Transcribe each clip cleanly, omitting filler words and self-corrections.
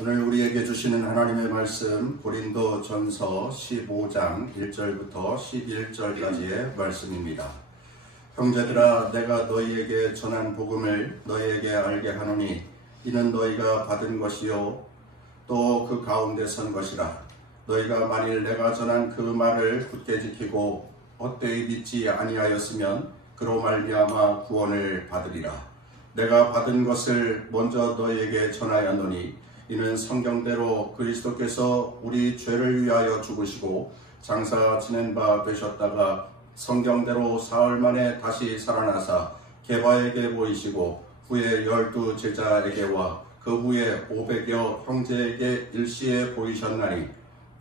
오늘 우리에게 주시는 하나님의 말씀 고린도전서 15장 1절부터 11절까지의 말씀입니다. 형제들아, 내가 너희에게 전한 복음을 너희에게 알게 하노니 이는 너희가 받은 것이요 또 그 가운데 선 것이라. 너희가 만일 내가 전한 그 말을 굳게 지키고 헛되이 믿지 아니하였으면 그로 말미암아 구원을 받으리라. 내가 받은 것을 먼저 너희에게 전하였노니 이는 성경대로 그리스도께서 우리 죄를 위하여 죽으시고 장사 지낸 바 되셨다가 성경대로 사흘 만에 다시 살아나사 게바에게 보이시고 후에 12 제자에게와 그 후에 500여 형제에게 일시에 보이셨나니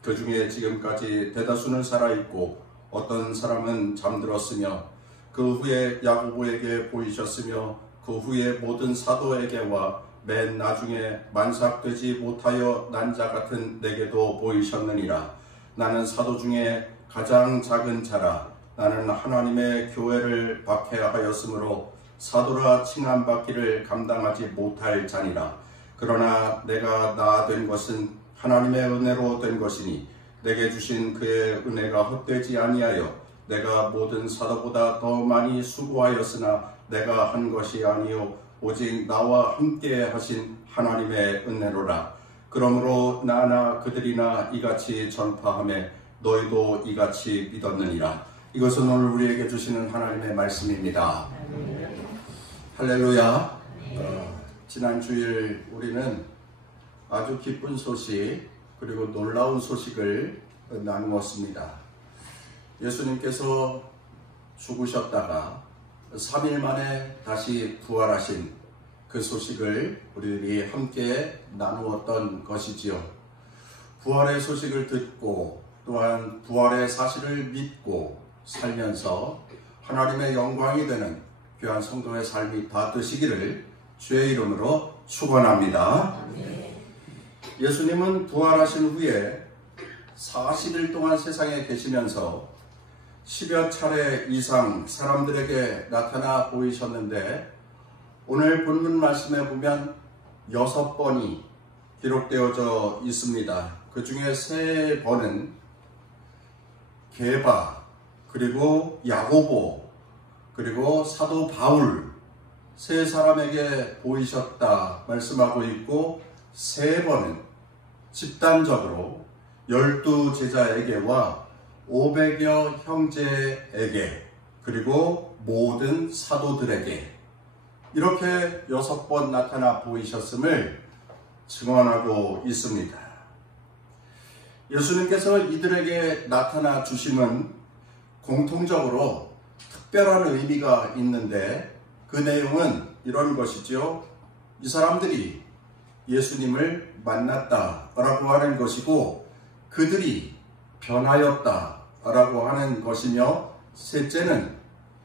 그 중에 지금까지 대다수는 살아있고 어떤 사람은 잠들었으며 그 후에 야고보에게 보이셨으며 그 후에 모든 사도에게와 맨 나중에 만삭되지 못하여 난 자 같은 내게도 보이셨느니라. 나는 사도 중에 가장 작은 자라. 나는 하나님의 교회를 박해하였으므로 사도라 칭함받기를 감당하지 못할 자니라. 그러나 내가 나 된 것은 하나님의 은혜로 된 것이니 내게 주신 그의 은혜가 헛되지 아니하여 내가 모든 사도보다 더 많이 수고하였으나 내가 한 것이 아니요 오직 나와 함께 하신 하나님의 은혜로라. 그러므로 나나 그들이나 이같이 전파하며 너희도 이같이 믿었느니라. 이것은 오늘 우리에게 주시는 하나님의 말씀입니다. 할렐루야. 지난 주일 우리는 아주 기쁜 소식 그리고 놀라운 소식을 나누었습니다. 예수님께서 죽으셨다가 3일 만에 다시 부활하신 그 소식을 우리들이 함께 나누었던 것이지요. 부활의 소식을 듣고 또한 부활의 사실을 믿고 살면서 하나님의 영광이 되는 귀한 성도의 삶이 다 되시기를 주의 이름으로 축원합니다. 예수님은 부활하신 후에 40일 동안 세상에 계시면서 10여 차례 이상 사람들에게 나타나 보이셨는데 오늘 본문 말씀에 보면 6번이 기록되어져 있습니다. 그 중에 3번은 게바, 그리고 야고보, 그리고 사도 바울 3사람에게 보이셨다 말씀하고 있고 3번은 집단적으로 12 제자에게와 500여 형제에게 그리고 모든 사도들에게 이렇게 6번 나타나 보이셨음을 증언하고 있습니다. 예수님께서 이들에게 나타나 주심은 공통적으로 특별한 의미가 있는데 그 내용은 이런 것이죠. 이 사람들이 예수님을 만났다라고 하는 것이고 그들이 변하였다라고 하는 것이며 셋째는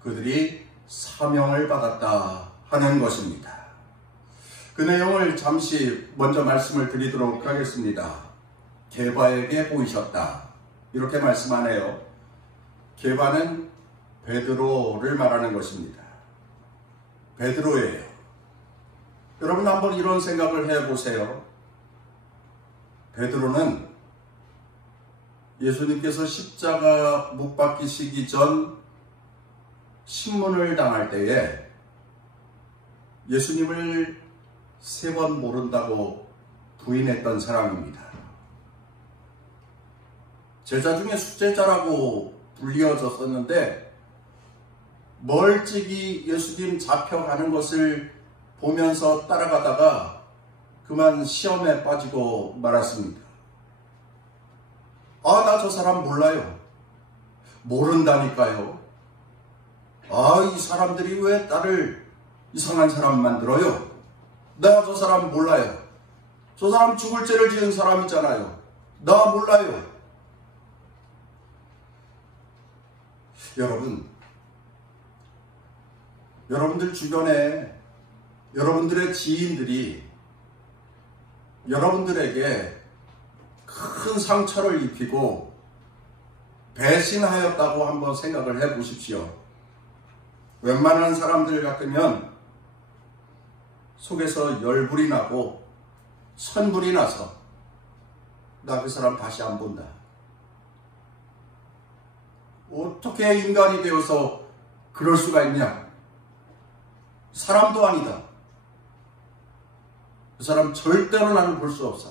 그들이 사명을 받았다 하는 것입니다. 그 내용을 잠시 먼저 말씀을 드리도록 하겠습니다. 게바에게 보이셨다 이렇게 말씀하네요. 게바는 베드로를 말하는 것입니다. 베드로예요. 여러분 한번 이런 생각을 해보세요. 베드로는 예수님께서 십자가 못 박히시기 전 신문을 당할 때에 예수님을 3번 모른다고 부인했던 사람입니다. 제자 중에 숙제자라고 불리어졌었는데 멀찍이 예수님 잡혀가는 것을 보면서 따라가다가 그만 시험에 빠지고 말았습니다. 나 저 사람 몰라요. 모른다니까요. 이 사람들이 왜 나를 이상한 사람 만들어요? 나 저 사람 몰라요. 저 사람 죽을 죄를 지은 사람이잖아요. 나 몰라요. 여러분들 주변에 여러분들의 지인들이 여러분들에게 큰 상처를 입히고 배신하였다고 한번 생각을 해 보십시오. 웬만한 사람들 같으면 속에서 열불이 나고 천불이 나서 나 그 사람 다시 안 본다. 어떻게 인간이 되어서 그럴 수가 있냐? 사람도 아니다. 그 사람 절대로 나는 볼 수 없어.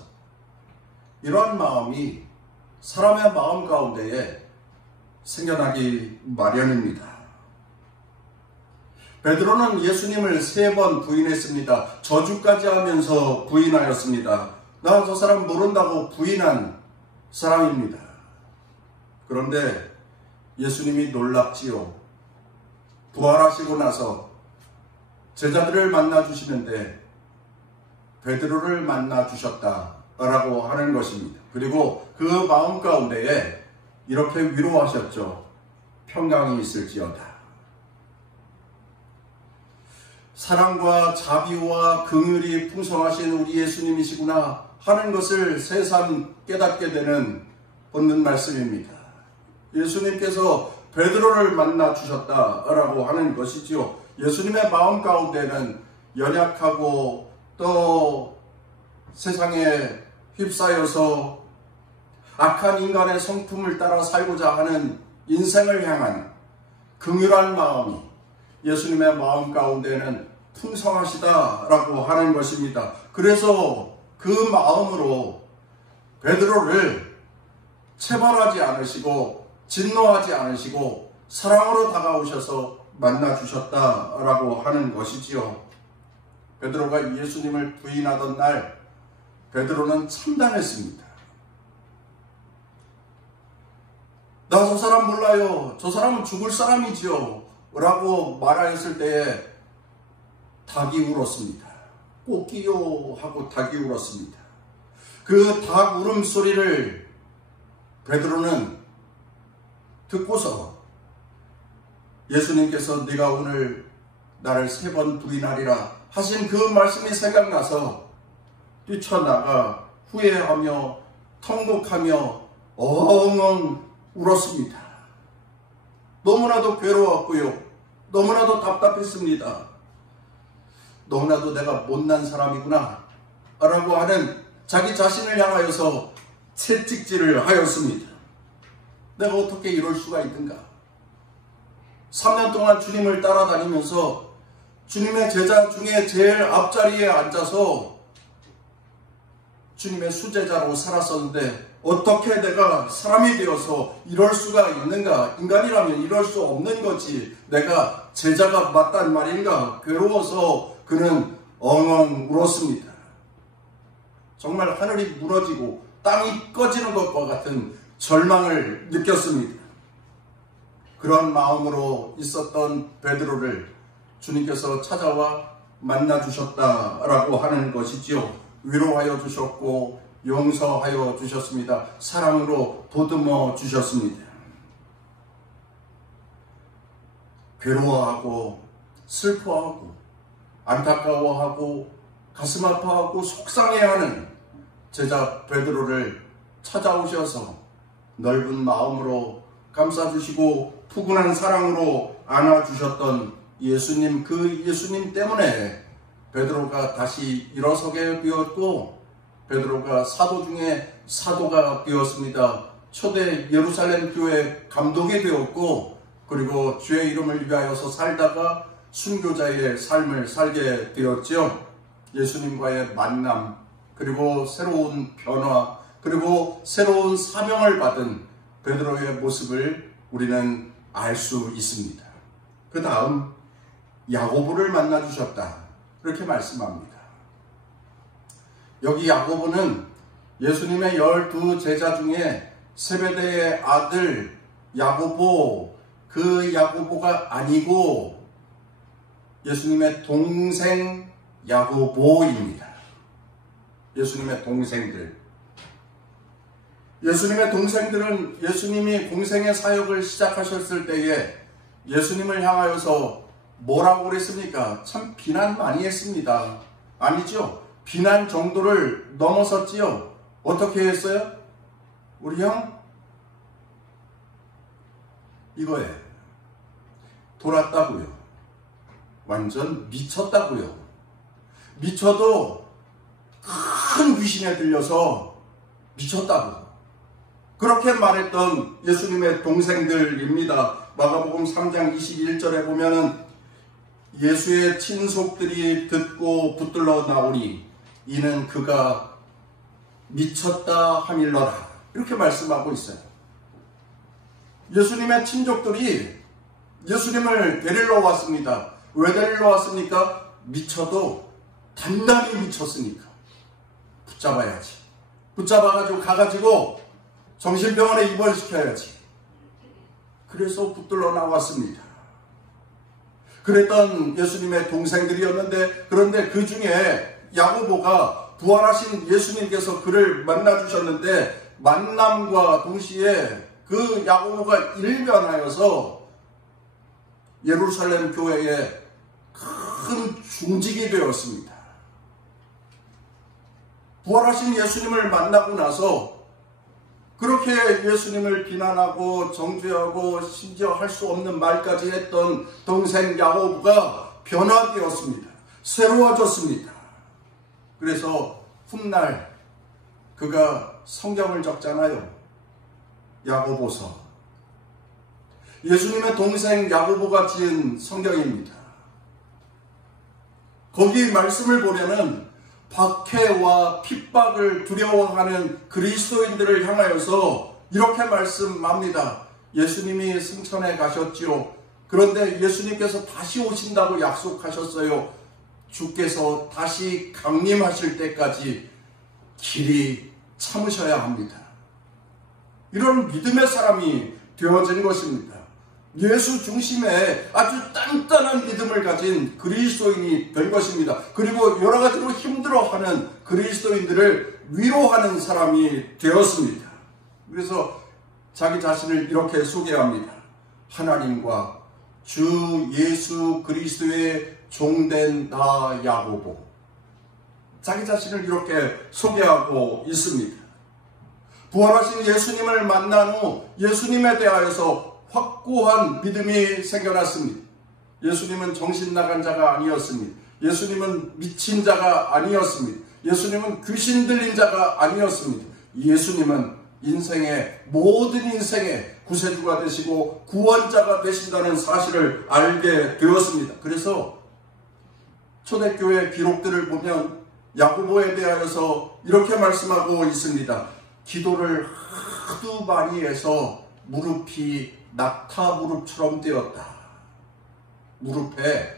이러한 마음이 사람의 마음 가운데에 생겨나기 마련입니다. 베드로는 예수님을 3번 부인했습니다. 저주까지 하면서 부인하였습니다. 나 저 사람 모른다고 부인한 사람입니다. 그런데 예수님이 놀랍지요. 부활하시고 나서 제자들을 만나 주시는데 베드로를 만나 주셨다라고 하는 것입니다. 그리고 그 마음 가운데에 이렇게 위로하셨죠. 평강이 있을지어다. 사랑과 자비와 긍휼이 풍성하신 우리 예수님이시구나 하는 것을 새삼 깨닫게 되는 본문 말씀입니다. 예수님께서 베드로를 만나 주셨다라고 하는 것이지요. 예수님의 마음 가운데는 연약하고 또 세상에 휩싸여서 악한 인간의 성품을 따라 살고자 하는 인생을 향한 긍휼한 마음이 예수님의 마음 가운데는 풍성하시다라고 하는 것입니다. 그래서 그 마음으로 베드로를 체벌하지 않으시고 진노하지 않으시고 사랑으로 다가오셔서 만나주셨다라고 하는 것이지요. 베드로가 예수님을 부인하던 날 베드로는 참담했습니다. 나 저 사람 몰라요. 저 사람은 죽을 사람이지요. 라고 말하였을 때에 닭이 울었습니다. 꼬끼요 하고 닭이 울었습니다. 그 닭 울음소리를 베드로는 듣고서 예수님께서 네가 오늘 나를 3번 부인하리라 하신 그 말씀이 생각나서 뛰쳐나가 후회하며 통곡하며 엉엉 울었습니다. 너무나도 괴로웠고요. 너무나도 답답했습니다. 너무나도 내가 못난 사람이구나 라고 하는 자기 자신을 향하여서 채찍질을 하였습니다. 내가 어떻게 이럴 수가 있는가? 3년 동안 주님을 따라다니면서 주님의 제자 중에 제일 앞자리에 앉아서 주님의 수제자로 살았었는데 어떻게 내가 사람이 되어서 이럴 수가 있는가? 인간이라면 이럴 수 없는 거지. 내가 제자가 맞단 말인가? 괴로워서 그는 엉엉 울었습니다. 정말 하늘이 무너지고 땅이 꺼지는 것과 같은 절망을 느꼈습니다. 그런 마음으로 있었던 베드로를 주님께서 찾아와 만나주셨다라고 하는 것이지요. 위로하여 주셨고 용서하여 주셨습니다. 사랑으로 보듬어 주셨습니다. 괴로워하고 슬퍼하고 안타까워하고 가슴 아파하고 속상해하는 제자 베드로를 찾아오셔서 넓은 마음으로 감싸주시고 푸근한 사랑으로 안아주셨던 예수님, 그 예수님 때문에 베드로가 다시 일어서게 되었고 베드로가 사도 중에 사도가 되었습니다. 초대 예루살렘 교회 감독이 되었고 그리고 주의 이름을 위하여서 살다가 순교자의 삶을 살게 되었죠. 예수님과의 만남 그리고 새로운 변화 그리고 새로운 사명을 받은 베드로의 모습을 우리는 알 수 있습니다. 그 다음 야고보를 만나주셨다 이렇게 말씀합니다. 여기 야고보는 예수님의 12 제자 중에 세베대의 아들 야고보, 그 야고보가 아니고 예수님의 동생 야고보입니다. 예수님의 동생들. 예수님의 동생들은 예수님이 공생의 사역을 시작하셨을 때에 예수님을 향하여서 뭐라고 그랬습니까? 참 비난 많이 했습니다. 아니죠? 비난 정도를 넘어섰지요. 어떻게 했어요? 우리 형? 이거에 돌았다고요. 완전 미쳤다고요. 미쳐도 큰 귀신에 들려서 미쳤다고 그렇게 말했던 예수님의 동생들입니다. 마가복음 3장 21절에 보면은 예수의 친속들이 듣고 붙들러 나오니 이는 그가 미쳤다 함일러라 이렇게 말씀하고 있어요. 예수님의 친족들이 예수님을 데리러 왔습니다. 왜 데리러 왔습니까? 미쳐도 단단히 미쳤으니까 붙잡아야지. 붙잡아가지고 가가지고 정신병원에 입원시켜야지. 그래서 붙들러 나왔습니다. 그랬던 예수님의 동생들이었는데 그런데 그 중에 야고보가 부활하신 예수님께서 그를 만나주셨는데 만남과 동시에 그 야고보가 일변하여서 예루살렘 교회에 큰 중직이 되었습니다. 부활하신 예수님을 만나고 나서 그렇게 예수님을 비난하고 정죄하고 심지어 할 수 없는 말까지 했던 동생 야고보가 변화되었습니다. 새로워졌습니다. 그래서 훗날 그가 성경을 적잖아요. 야고보서. 예수님의 동생 야고보가 지은 성경입니다. 거기 말씀을 보면은 박해와 핍박을 두려워하는 그리스도인들을 향하여서 이렇게 말씀합니다. 예수님이 승천해 가셨지요. 그런데 예수님께서 다시 오신다고 약속하셨어요. 주께서 다시 강림하실 때까지 길이 참으셔야 합니다. 이런 믿음의 사람이 되어진 것입니다. 예수 중심에 아주 단단한 믿음을 가진 그리스도인이 된 것입니다. 그리고 여러 가지로 힘들어하는 그리스도인들을 위로하는 사람이 되었습니다. 그래서 자기 자신을 이렇게 소개합니다. 하나님과 주 예수 그리스도의 종된 나 야고보. 자기 자신을 이렇게 소개하고 있습니다. 부활하신 예수님을 만난 후 예수님에 대하여서 확고한 믿음이 생겨났습니다. 예수님은 정신 나간 자가 아니었습니다. 예수님은 미친 자가 아니었습니다. 예수님은 귀신 들린 자가 아니었습니다. 예수님은 모든 인생의 구세주가 되시고 구원자가 되신다는 사실을 알게 되었습니다. 그래서 초대교회 기록들을 보면 야고보에 대하여서 이렇게 말씀하고 있습니다. 기도를 하도 많이 해서 무릎이 낙타 무릎처럼 되었다. 무릎에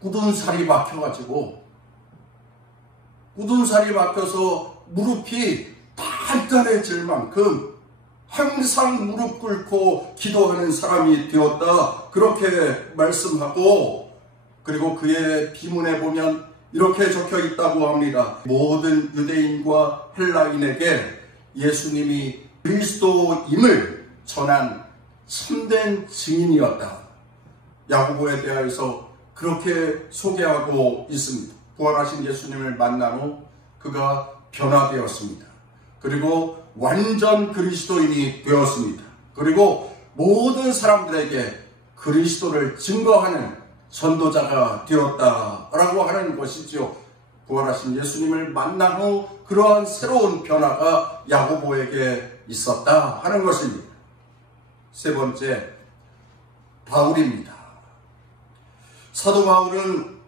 굳은 살이 박혀가지고 굳은 살이 박혀서 무릎이 단단해질 만큼 항상 무릎 꿇고 기도하는 사람이 되었다. 그렇게 말씀하고 그리고 그의 비문에 보면 이렇게 적혀 있다고 합니다. 모든 유대인과 헬라인에게 예수님이 그리스도임을 전한 참된 증인이었다. 야고보에 대하여서 그렇게 소개하고 있습니다. 부활하신 예수님을 만난 후 그가 변화되었습니다. 그리고 완전 그리스도인이 되었습니다. 그리고 모든 사람들에게 그리스도를 증거하는 전도자가 되었다라고 하는 것이죠. 부활하신 예수님을 만난 후 그러한 새로운 변화가 야고보에게 있었다 하는 것입니다. 세 번째, 바울입니다. 사도 바울은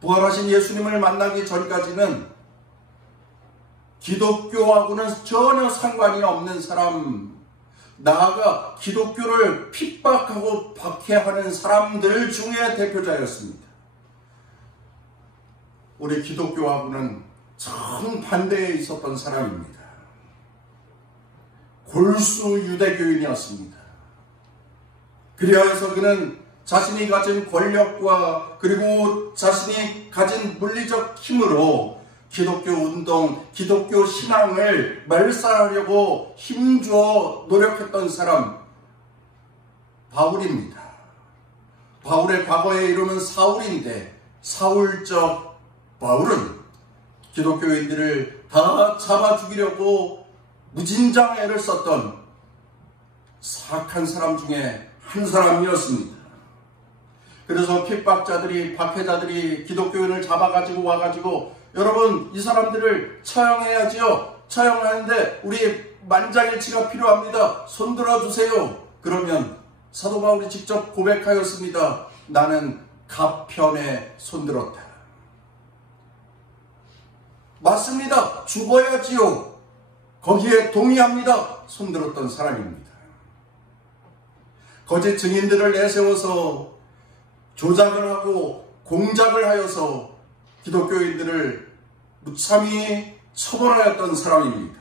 부활하신 예수님을 만나기 전까지는 기독교하고는 전혀 상관이 없는 사람, 나아가 기독교를 핍박하고 박해하는 사람들 중에 대표자였습니다. 우리 기독교하고는 정반대에 있었던 사람입니다. 골수 유대교인이었습니다. 그리하여서 그는 자신이 가진 권력과 그리고 자신이 가진 물리적 힘으로 기독교 운동, 기독교 신앙을 말살하려고 힘주어 노력했던 사람, 바울입니다. 바울의 과거의 이름은 사울인데 사울적 바울은 기독교인들을 다 잡아 죽이려고 무진장 애를 썼던 사악한 사람 중에 한 사람이었습니다. 그래서 핍박자들이, 박해자들이 기독교인을 잡아가지고 와가지고 여러분 이 사람들을 처형해야지요. 처형하는데 우리 만장일치가 필요합니다. 손들어 주세요. 그러면 사도 바울이 직접 고백하였습니다. 나는 가편에 손들었다. 맞습니다. 죽어야지요. 거기에 동의합니다. 손들었던 사람입니다. 거짓 증인들을 내세워서 조작을 하고 공작을 하여서 기독교인들을 무참히 처벌하였던 사람입니다.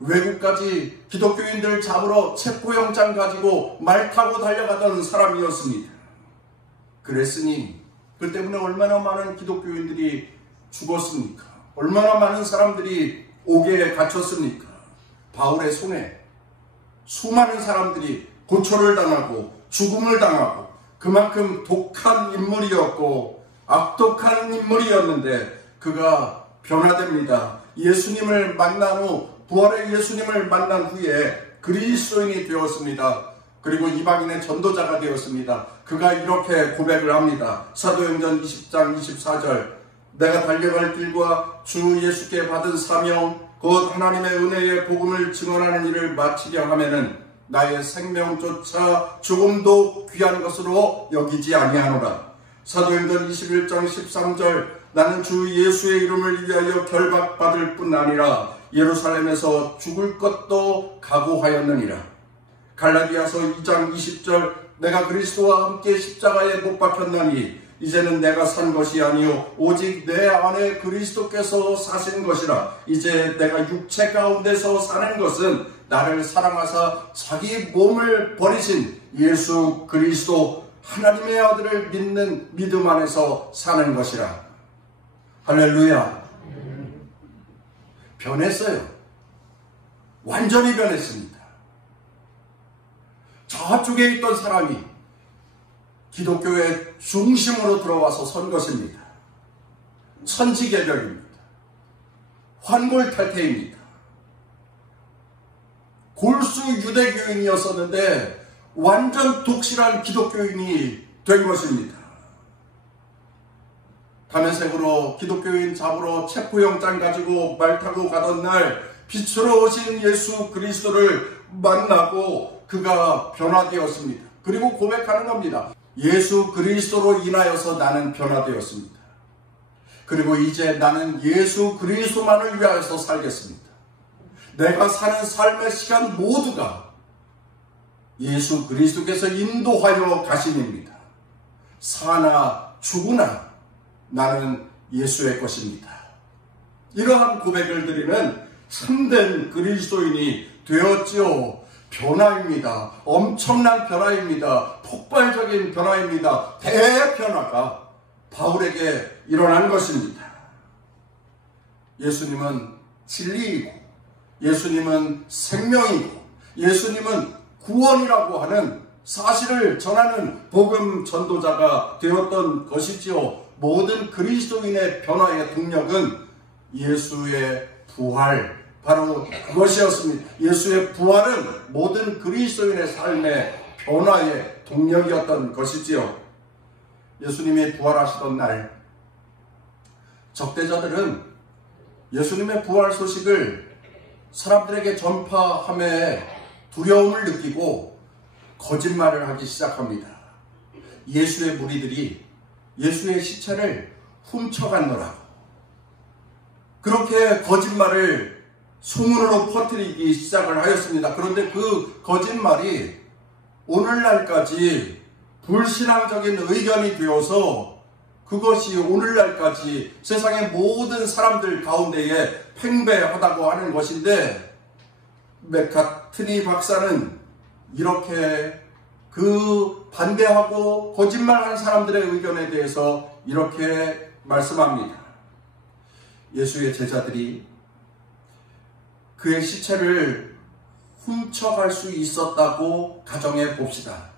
외국까지 기독교인들 잡으러 체포영장 가지고 말 타고 달려가던 사람이었습니다. 그랬으니 그 때문에 얼마나 많은 기독교인들이 죽었습니까? 얼마나 많은 사람들이 옥에 갇혔습니까? 바울의 손에 수많은 사람들이 고초를 당하고 죽음을 당하고 그만큼 독한 인물이었고 악독한 인물이었는데 그가 변화됩니다. 예수님을 만난 후, 부활의 예수님을 만난 후에 그리스도인이 되었습니다. 그리고 이방인의 전도자가 되었습니다. 그가 이렇게 고백을 합니다. 사도행전 20장 24절 내가 달려갈 길과 주 예수께 받은 사명 곧 하나님의 은혜의 복음을 증언하는 일을 마치려 하면은 나의 생명조차 조금도 귀한 것으로 여기지 아니하노라. 사도행전 21장 13절 나는 주 예수의 이름을 위하여 결박받을 뿐 아니라 예루살렘에서 죽을 것도 각오하였느니라. 갈라디아서 2장 20절 내가 그리스도와 함께 십자가에 못 박혔나니 이제는 내가 산 것이 아니요 오직 내 안에 그리스도께서 사신 것이라. 이제 내가 육체 가운데서 사는 것은 나를 사랑하사 자기 몸을 버리신 예수 그리스도 하나님의 아들을 믿는 믿음 안에서 사는 것이라. 할렐루야. 변했어요. 완전히 변했습니다. 저쪽에 있던 사람이 기독교의 중심으로 들어와서 선 것입니다. 천지개벽입니다. 환골탈태입니다. 골수 유대교인이었었는데 완전 독실한 기독교인이 된 것입니다. 담에색으로 기독교인 잡으러 체포영장 가지고 말 타고 가던 날 빛으로 오신 예수 그리스도를 만나고 그가 변화되었습니다. 그리고 고백하는 겁니다. 예수 그리스도로 인하여서 나는 변화되었습니다. 그리고 이제 나는 예수 그리스도만을 위하여서 살겠습니다. 내가 사는 삶의 시간 모두가 예수 그리스도께서 인도하여 가심입니다. 사나 죽으나 나는 예수의 것입니다. 이러한 고백을 드리는 참된 그리스도인이 되었지요. 변화입니다. 엄청난 변화입니다. 폭발적인 변화입니다. 대변화가 바울에게 일어난 것입니다. 예수님은 진리이고 예수님은 생명이고 예수님은 구원이라고 하는 사실을 전하는 복음 전도자가 되었던 것이지요. 모든 그리스도인의 변화의 동력은 예수의 부활, 바로 그것이었습니다. 예수의 부활은 모든 그리스도인의 삶의 변화의 동력이었던 것이지요. 예수님이 부활하시던 날 적대자들은 예수님의 부활 소식을 사람들에게 전파함에 두려움을 느끼고 거짓말을 하기 시작합니다. 예수의 무리들이 예수의 시체를 훔쳐갔노라고 그렇게 거짓말을 소문으로 퍼뜨리기 시작을 하였습니다. 그런데 그 거짓말이 오늘날까지 불신앙적인 의견이 되어서 그것이 오늘날까지 세상의 모든 사람들 가운데에 팽배하다고 하는 것인데 맥카트니 박사는 이렇게 그 반대하고 거짓말하는 사람들의 의견에 대해서 이렇게 말씀합니다. 예수의 제자들이 그의 시체를 훔쳐갈 수 있었다고 가정해 봅시다.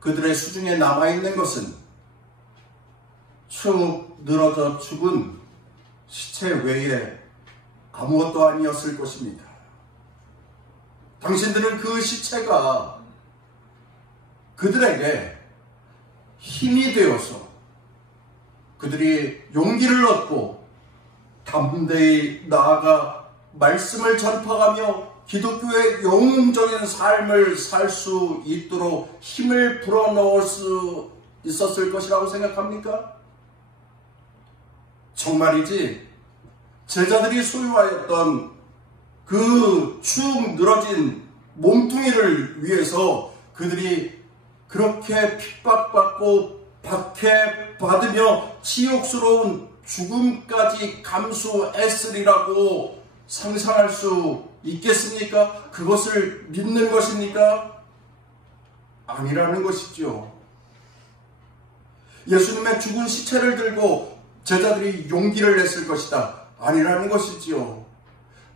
그들의 수중에 남아있는 것은 축 늘어져 죽은 시체 외에 아무것도 아니었을 것입니다. 당신들은 그 시체가 그들에게 힘이 되어서 그들이 용기를 얻고 담대히 나아가 말씀을 전파하며 기독교의 영웅적인 삶을 살 수 있도록 힘을 불어넣을 수 있었을 것이라고 생각합니까? 정말이지 제자들이 소유하였던 그 축 늘어진 몸뚱이를 위해서 그들이 그렇게 핍박받고 박해받으며 치욕스러운 죽음까지 감수했으리라고 상상할 수 있겠습니까? 그것을 믿는 것입니까? 아니라는 것이죠. 예수님의 죽은 시체를 들고 제자들이 용기를 냈을 것이다. 아니라는 것이지요.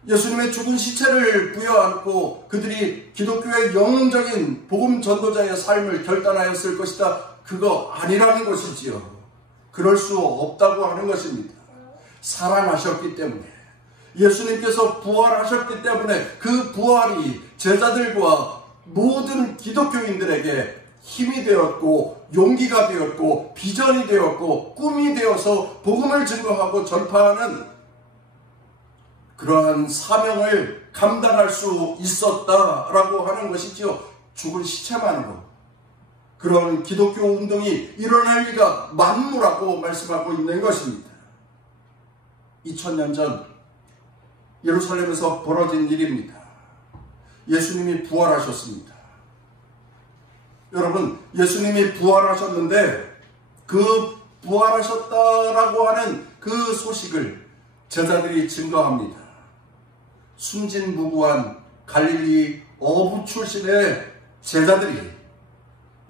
예수님의 죽은 시체를 부여안고 그들이 기독교의 영웅적인 복음 전도자의 삶을 결단하였을 것이다. 그거 아니라는 것이지요. 그럴 수 없다고 하는 것입니다. 살아나셨기 때문에, 예수님께서 부활하셨기 때문에 그 부활이 제자들과 모든 기독교인들에게 힘이 되었고 용기가 되었고 비전이 되었고 꿈이 되어서 복음을 증거하고 전파하는 그러한 사명을 감당할 수 있었다라고 하는 것이지요. 죽은 시체만으로 그런 기독교 운동이 일어날 리가 만무라고 말씀하고 있는 것입니다. 2000년 전 예루살렘에서 벌어진 일입니다. 예수님이 부활하셨습니다. 여러분, 예수님이 부활하셨는데 그 부활하셨다라고 하는 그 소식을 제자들이 증거합니다. 순진무구한 갈릴리 어부 출신의 제자들이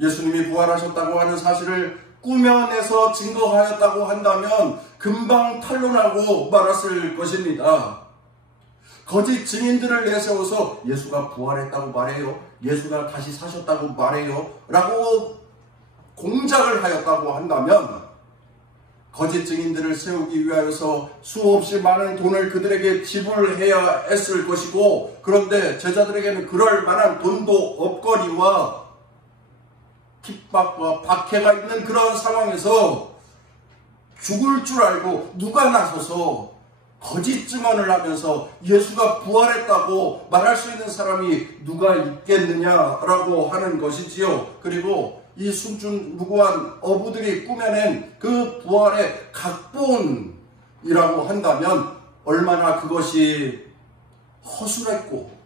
예수님이 부활하셨다고 하는 사실을 꾸며내서 증거하였다고 한다면 금방 탄로나고 말았을 것입니다. 거짓 증인들을 내세워서 예수가 부활했다고 말해요, 예수가 다시 사셨다고 말해요 라고 공작을 하였다고 한다면 거짓 증인들을 세우기 위하여서 수없이 많은 돈을 그들에게 지불해야 했을 것이고, 그런데 제자들에게는 그럴 만한 돈도 없거니와 핍박과 박해가 있는 그런 상황에서 죽을 줄 알고 누가 나서서 거짓 증언을 하면서 예수가 부활했다고 말할 수 있는 사람이 누가 있겠느냐라고 하는 것이지요. 그리고 이 순진무구한 어부들이 꾸며낸 그 부활의 각본이라고 한다면 얼마나 그것이 허술했고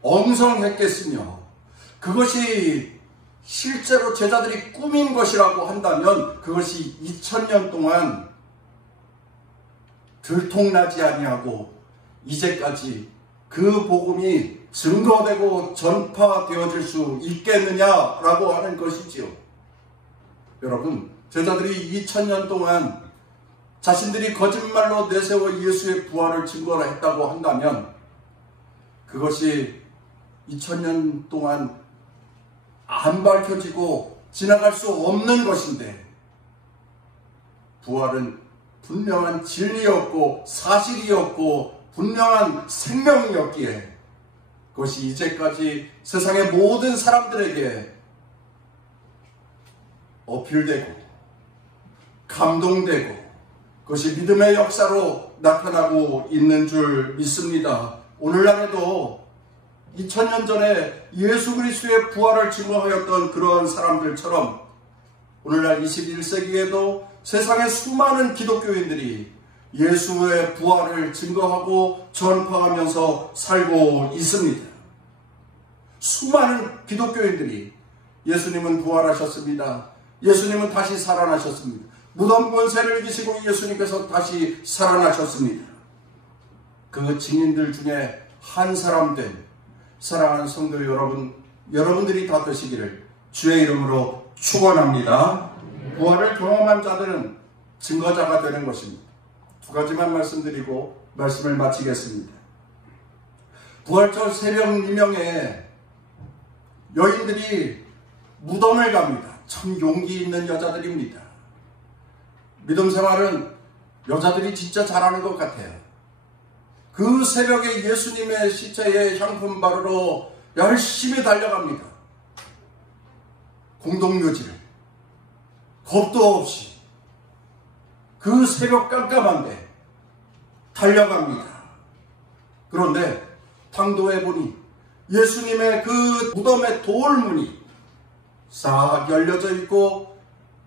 엉성했겠으며, 그것이 실제로 제자들이 꾸민 것이라고 한다면 그것이 2000년 동안 들통나지 아니하고 이제까지 그 복음이 증거되고 전파되어질 수 있겠느냐라고 하는 것이지요. 여러분, 제자들이 2000년 동안 자신들이 거짓말로 내세워 예수의 부활을 증거를 했다고 한다면 그것이 2000년 동안 안 밝혀지고 지나갈 수 없는 것인데, 부활은 분명한 진리였고 사실이었고 분명한 생명이었기에 그것이 이제까지 세상의 모든 사람들에게 어필되고 감동되고 그것이 믿음의 역사로 나타나고 있는 줄 믿습니다. 오늘날에도 2000년 전에 예수 그리스도의 부활을 증거하였던 그런 사람들처럼 오늘날 21세기에도 세상의 수많은 기독교인들이 예수의 부활을 증거하고 전파하면서 살고 있습니다. 수많은 기독교인들이 예수님은 부활하셨습니다, 예수님은 다시 살아나셨습니다, 무덤 권세를 이기시고 예수님께서 다시 살아나셨습니다. 그 증인들 중에 한 사람 된 사랑하는 성도 여러분, 여러분들이 다 되시기를 주의 이름으로 축원합니다. 부활을 경험한 자들은 증거자가 되는 것입니다. 두 가지만 말씀드리고 말씀을 마치겠습니다. 부활절 새벽 미명에 여인들이 무덤을 갑니다. 참 용기 있는 여자들입니다. 믿음 생활은 여자들이 진짜 잘하는 것 같아요. 그 새벽에 예수님의 시체에 향품 바르러 열심히 달려갑니다. 공동묘지를. 겁도 없이 그 새벽 깜깜한데 달려갑니다. 그런데 당도해 보니 예수님의 그 무덤의 돌문이 싹 열려져 있고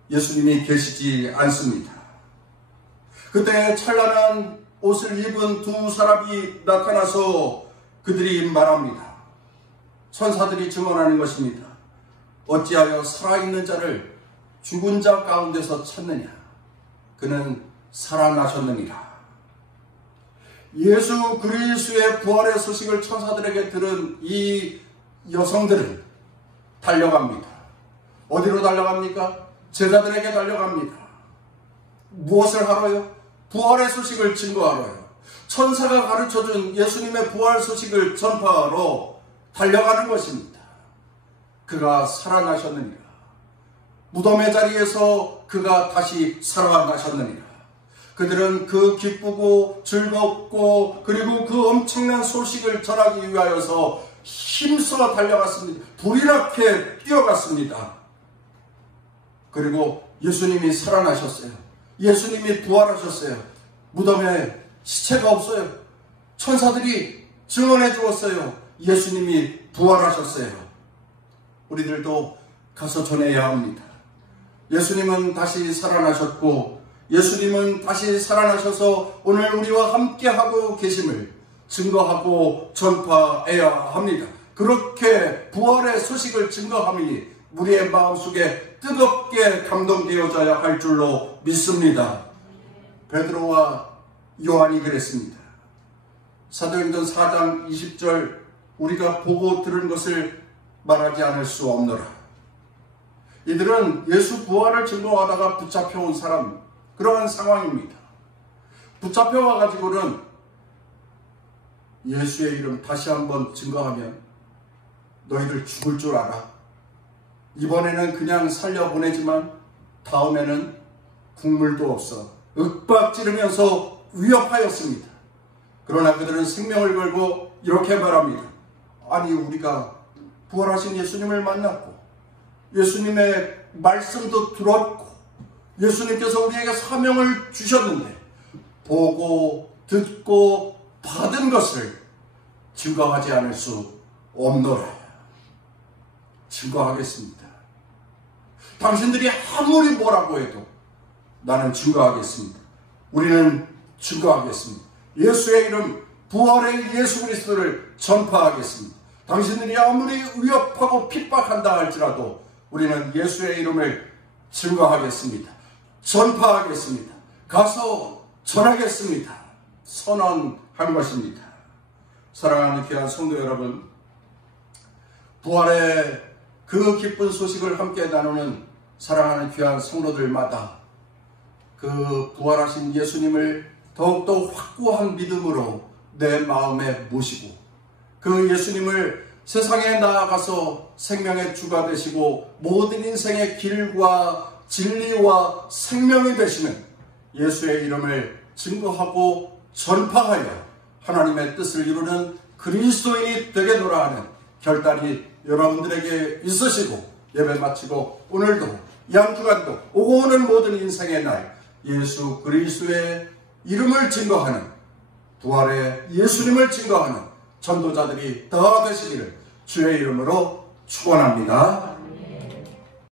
예수님이 계시지 않습니다. 그때 찬란한 옷을 입은 두 사람이 나타나서 그들이 말합니다. 천사들이 증언하는 것입니다. 어찌하여 살아있는 자를 죽은 자 가운데서 찾느냐? 그는 살아나셨느니라. 예수 그리스도의 부활의 소식을 천사들에게 들은 이 여성들은 달려갑니다. 어디로 달려갑니까? 제자들에게 달려갑니다. 무엇을 하러요? 부활의 소식을 증거하러요. 천사가 가르쳐준 예수님의 부활 소식을 전파하러 달려가는 것입니다. 그가 살아나셨느니라. 무덤의 자리에서 그가 다시 살아나셨느니라. 그들은 그 기쁘고 즐겁고 그리고 그 엄청난 소식을 전하기 위하여서 힘써 달려갔습니다. 불이 나게 뛰어갔습니다. 그리고 예수님이 살아나셨어요. 예수님이 부활하셨어요. 무덤에 시체가 없어요. 천사들이 증언해 주었어요. 예수님이 부활하셨어요. 우리들도 가서 전해야 합니다. 예수님은 다시 살아나셨고 예수님은 다시 살아나셔서 오늘 우리와 함께하고 계심을 증거하고 전파해야 합니다. 그렇게 부활의 소식을 증거함이 우리의 마음속에 뜨겁게 감동되어져야 할 줄로 믿습니다. 베드로와 요한이 그랬습니다. 사도행전 4장 20절 우리가 보고 들은 것을 말하지 않을 수 없노라. 이들은 예수 부활을 증거하다가 붙잡혀온 사람, 그러한 상황입니다. 붙잡혀와 가지고는 예수의 이름 다시 한번 증거하면 너희들 죽을 줄 알아. 이번에는 그냥 살려보내지만 다음에는 국물도 없어. 윽박지르면서 위협하였습니다. 그러나 그들은 생명을 걸고 이렇게 말합니다. 아니 우리가 부활하신 예수님을 만났고 예수님의 말씀도 들었고 예수님께서 우리에게 사명을 주셨는데 보고 듣고 받은 것을 증거하지 않을 수 없노라. 증거하겠습니다. 당신들이 아무리 뭐라고 해도 나는 증거하겠습니다. 우리는 증거하겠습니다. 예수의 이름 부활의 예수 그리스도를 전파하겠습니다. 당신들이 아무리 위협하고 핍박한다 할지라도 우리는 예수의 이름을 증거하겠습니다. 전파하겠습니다. 가서 전하겠습니다. 선언한 것입니다. 사랑하는 귀한 성도 여러분, 부활의 그 기쁜 소식을 함께 나누는 사랑하는 귀한 성도들마다 그 부활하신 예수님을 더욱더 확고한 믿음으로 내 마음에 모시고 그 예수님을 세상에 나아가서 생명의 주가 되시고 모든 인생의 길과 진리와 생명이 되시는 예수의 이름을 증거하고 전파하여 하나님의 뜻을 이루는 그리스도인이 되겠노라 하는 결단이 여러분들에게 있으시고 예배 마치고 오늘도 양주간도 오고 오는 모든 인생의 날 예수 그리스도의 이름을 증거하는 부활의 예수님을 증거하는 전도자들이 다 되시기를 주의 이름으로 축원합니다.